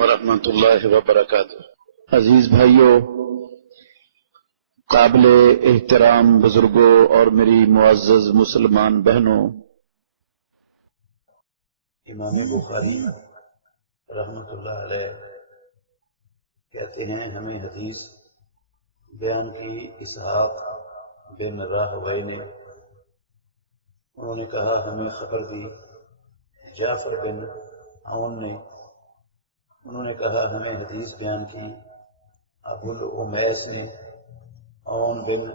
ورحمۃ اللہ وبرکاتہ۔ عزیز بھائیوں، قابل احترام بزرگوں اور میری معزز مسلمان بہنوں، امام بخاری رحمۃ اللہ علیہ کہتے ہیں ہمیں حدیث بیان کی اسحاق بن راہوی نے، انہوں نے کہا ہمیں خبر دی جعفر بن عون نے، انہوں نے کہا ہمیں حدیث بیان کی ابو الامیس نے عون بن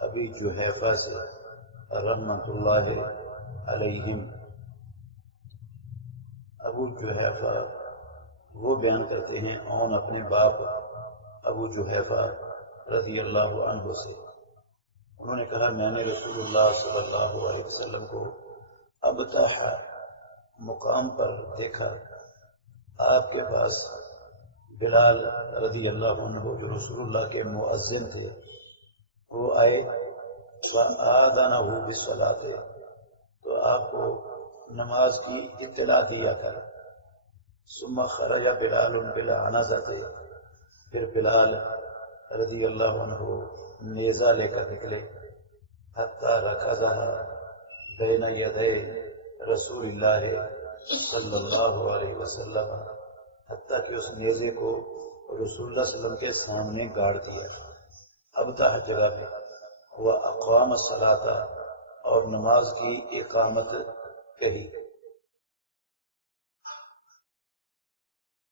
ابی جحیفہ سے رحمۃ اللہ علیہم۔ ابو جحیفہ وہ بیان کرتے ہیں عون اپنے باپ ابو جحیفہ رضی اللہ عنہ سے، انہوں نے کہا میں نے رسول اللہ صلی اللہ علیہ وسلم کو ابطح مقام پر دیکھا، آپ کے پاس بلال رضی اللہ عنہ جو رسول اللہ کے مؤذن تھے وہ آئے، وآذنہ بالصلاۃ، تو آپ کو نماز کی اطلاع دیا کر، ثم خرج بلال بالعنزۃ، پھر بلال رضی اللہ عنہ نیزہ لے کر نکلے، حتی رکضها بین یدی رسول اللہ صلی اللہ علیہ وسلم، حتیٰ کہ اس نیزے کو رسول اللہ صلی اللہ علیہ وسلم کے سامنے گاڑ دیا، ابطح جگہ پہ، واقام الصلاۃ، اور نماز کی اقامت کہی۔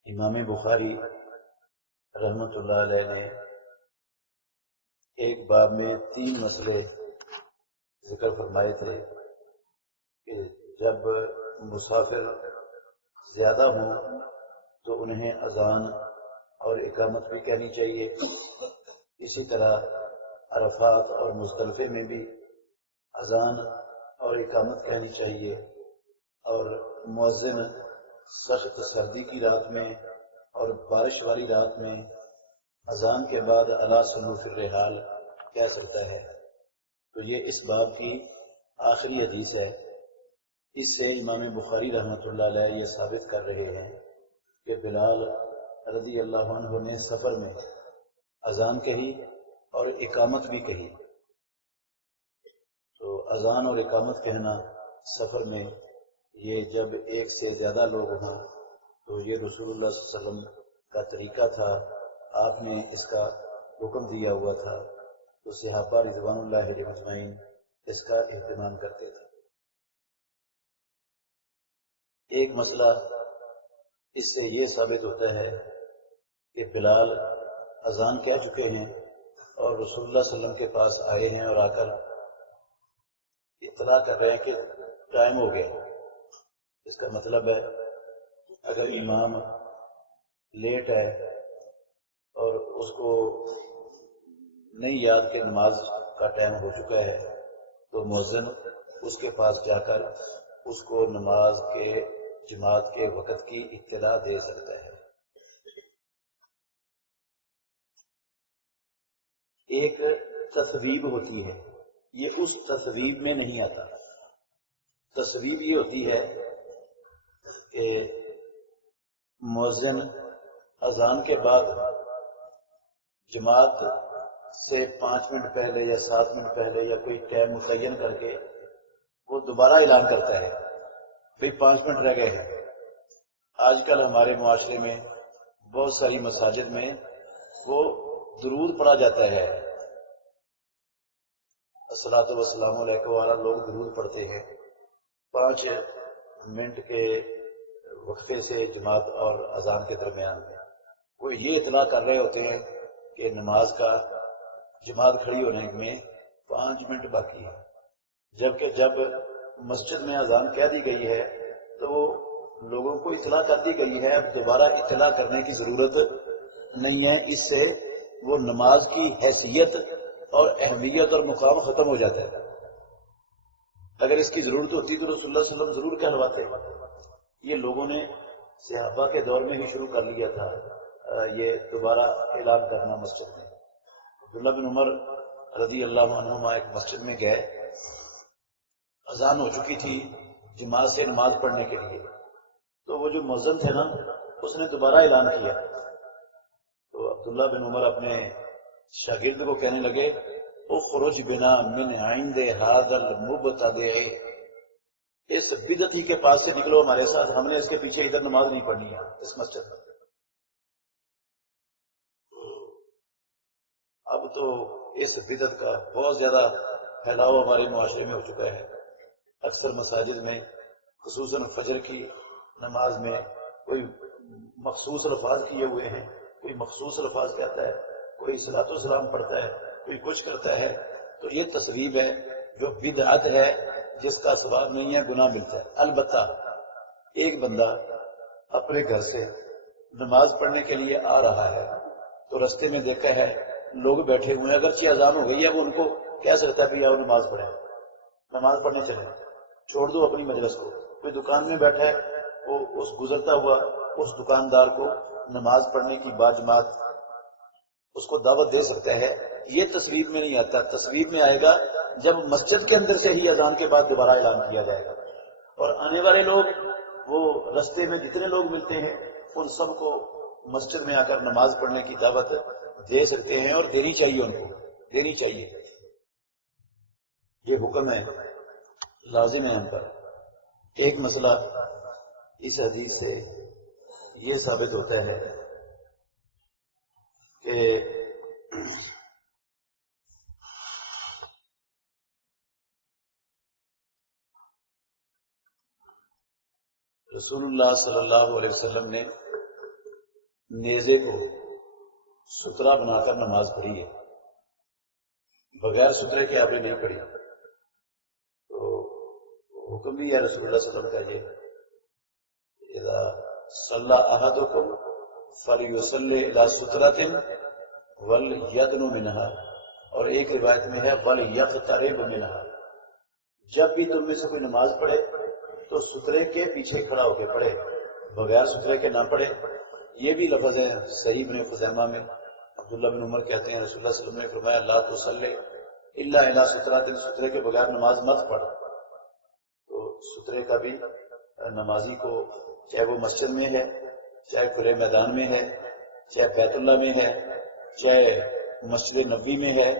امام بخاری رحمۃ اللہ علیہ نے ایک باب میں 3 مسئلے ذکر فرمائے تھے کہ جب مسافر زیادہ ہوں تو انہیں اذان اور اقامت بھی کہنی چاہیے، اسی طرح عرفات اور مزدلفے میں بھی اذان اور اقامت کہنی چاہیے، اور مؤذن سخت سردی کی رات میں اور بارش والی رات میں اذان کے بعد الا صلوا فی الرحال کہہ سکتا ہے۔ تو یہ اس باب کی آخری حدیث ہے، اس سے امام بخاری رحمۃ اللہ علیہ یہ ثابت کر رہے ہیں کہ بلال رضی اللہ عنہ نے سفر میں اذان کہی اور اقامت بھی کہی۔ تو اذان اور اقامت کہنا سفر میں، یہ جب ایک سے زیادہ لوگ ہوں تو یہ رسول اللہ صلی اللہ علیہ وسلم کا طریقہ تھا، آپ نے اس کا حکم دیا ہوا تھا، تو صحابہ رضوان اللہ علیہم اجمعین اس کا اہتمام کرتے تھے۔ ایک مسئلہ اس سے یہ ثابت ہوتا ہے کہ بلال اذان کہہ چکے ہیں اور رسول اللہ صلی اللہ علیہ وسلم کے پاس آئے ہیں اور آ کر اطلاع کر رہے ہیں کہ ٹائم ہو گیا۔ اس کا مطلب ہے اگر امام لیٹ ہے اور اس کو نہیں یاد کہ نماز کا ٹائم ہو چکا ہے تو مؤذن اس کے پاس جا کر اس کو نماز کے جماعت کے وقت کی اطلاع دے سکتا ہے۔ ایک تصویب ہوتی ہے، یہ اس تصویب میں نہیں آتا۔ تصویب یہ ہوتی ہے کہ مؤذن اذان کے بعد جماعت سے 5 منٹ پہلے یا 7 منٹ پہلے یا کوئی ٹائم متعین کر کے وہ دوبارہ اعلان کرتا ہے بھئی 5 منٹ رہ گئے ہیں۔ آج کل ہمارے معاشرے میں بہت ساری مساجد میں وہ درود پڑھا جاتا ہے، الصلاۃ والسلام علیکم والا لوگ درود پڑھتے ہیں 5 منٹ کے وقفے سے جماعت اور اذان کے درمیان میں۔ وہ یہ اطلاع کر رہے ہوتے ہیں کہ نماز کا جماعت کھڑی ہونے میں 5 منٹ باقی ہے، جبکہ جب مسجد میں اذان کہہ دی گئی ہے تو وہ لوگوں کو اطلاع کر دی گئی ہے، اب دوبارہ اطلاع کرنے کی ضرورت نہیں ہے، اس سے وہ نماز کی حیثیت اور اہمیت اور مقام ختم ہو جاتا ہے۔ اگر اس کی ضرورت ہوتی تو رسول اللہ صلی اللہ علیہ وسلم ضرور کہلواتے۔ یہ لوگوں نے صحابہ کے دور میں ہی شروع کر لیا تھا یہ دوبارہ اعلان کرنا مسجد میں۔ عبداللہ بن عمر رضی اللہ عنہما ایک مسجد میں گئے، اذان ہو چکی تھی جماعت سے نماز پڑھنے کے لیے، تو وہ جو مؤذن تھے نا اس نے دوبارہ اعلان کیا تو عبداللہ بن عمر اپنے شاگرد کو کہنے لگے اخرج بنا من عند هذا المبتدع، اس بدعتی کے پاس سے نکلو ہمارے ساتھ، ہم نے اس کے پیچھے ادھر نماز نہیں پڑھنی ہے اس مسجد میں۔ اب تو اس بدعت کا بہت زیادہ پھیلاؤ ہمارے معاشرے میں ہو چکا ہے۔ اکثر مساجد میں خصوصاً فجر کی نماز میں کوئی مخصوص الفاظ کیے ہوئے ہیں، کوئی مخصوص الفاظ کہتا ہے، کوئی صلاۃ والسلام پڑھتا ہے، کوئی کچھ کرتا ہے، تو یہ تصویب ہے جو بدعت ہے، جس کا ثواب نہیں ہے، گناہ ملتا ہے۔ البتہ ایک بندہ اپنے گھر سے نماز پڑھنے کے لیے آ رہا ہے تو رستے میں دیکھا ہے لوگ بیٹھے ہوئے ہیں، اگرچہ اذان ہو گئی ہے، وہ ان کو کہہ سکتا ہے کہ آؤ نماز پڑھیں، نماز پڑھنے چلیں، چھوڑ دو اپنی مجلس کو۔ کوئی دکان میں بیٹھا ہے، وہ اس گزرتا ہوا اس دکاندار کو نماز پڑھنے کی باجماعت اس کو دعوت دے سکتا ہے۔ یہ تصویر میں نہیں آتا، تصویر میں آئے گا جب مسجد کے اندر سے ہی اذان کے بعد دوبارہ اعلان کیا جائے گا، اور آنے والے لوگ وہ رستے میں جتنے لوگ ملتے ہیں ان سب کو مسجد میں آ کر نماز پڑھنے کی دعوت دے سکتے ہیں، اور دینی چاہیے، ان کو دینی چاہیے، یہ حکم ہے، لازم ہے ہم پر۔ ایک مسئلہ اس حدیث سے یہ ثابت ہوتا ہے کہ رسول اللہ صلی اللہ علیہ وسلم نے نیزے کو سترا بنا کر نماز پڑھی ہے، بغیر سترے کے آپ نے نہیں پڑھی۔ تو حکم بھی ہے رسول اللہ صلی اللہ علیہ وسلم کا یہ، اذا صلی احدکم فلیصلی الی سترۃ ولیدن منها، اور ایک روایت میں ہے ولیقترب منها، جب بھی تم میں سے کوئی نماز پڑھے تو سترے کے پیچھے کھڑا ہو کے پڑھے، بغیر سترے کے نہ پڑھے۔ یہ بھی لفظ ہے صحیح ابن خزیمہ میں، عبداللہ بن عمر کہتے ہیں رسول اللہ صلی اللہ علیہ وسلم نے فرمایا لا تصلی الا الی سترۃ، سترے کے بغیر نماز مت پڑھ۔ تو سترے کا بھی نمازی کو، چاہے وہ مسجد میں ہے، چاہے کھلے میدان میں ہے، چاہے بیت اللہ میں ہے، چاہے مسجد نبوی میں ہے،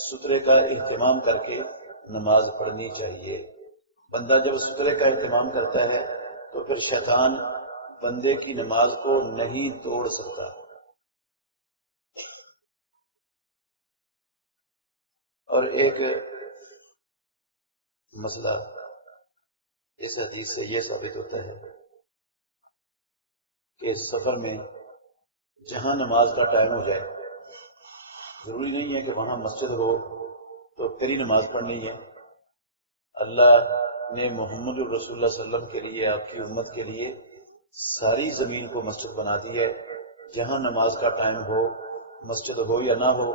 سترے کا اہتمام کر کے نماز پڑھنی چاہیے۔ بندہ جب سترے کا اہتمام کرتا ہے تو پھر شیطان بندے کی نماز کو نہیں توڑ سکتا۔ اور ایک مسئلہ اس حدیث سے یہ ثابت ہوتا ہے کہ اس سفر میں جہاں نماز کا ٹائم ہو جائے، ضروری نہیں ہے کہ وہاں مسجد ہو تو پھر ہی نماز پڑھنی ہے۔ اللہ نے محمد الرسول اللہ صلی اللہ علیہ وسلم کے لیے، آپ کی امت کے لیے ساری زمین کو مسجد بنا دی ہے۔ جہاں نماز کا ٹائم ہو، مسجد ہو یا نہ ہو،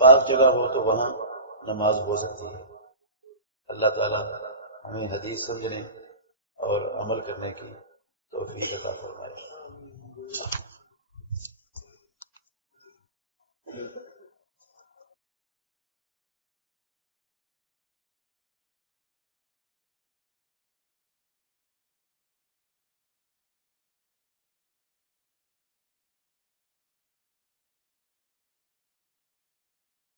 پاک جگہ ہو تو وہاں نماز ہو سکتی ہے۔ اللہ تعالیٰ ہمیں حدیث سمجھنے اور عمل کرنے کی توفیق عطا فرمائے۔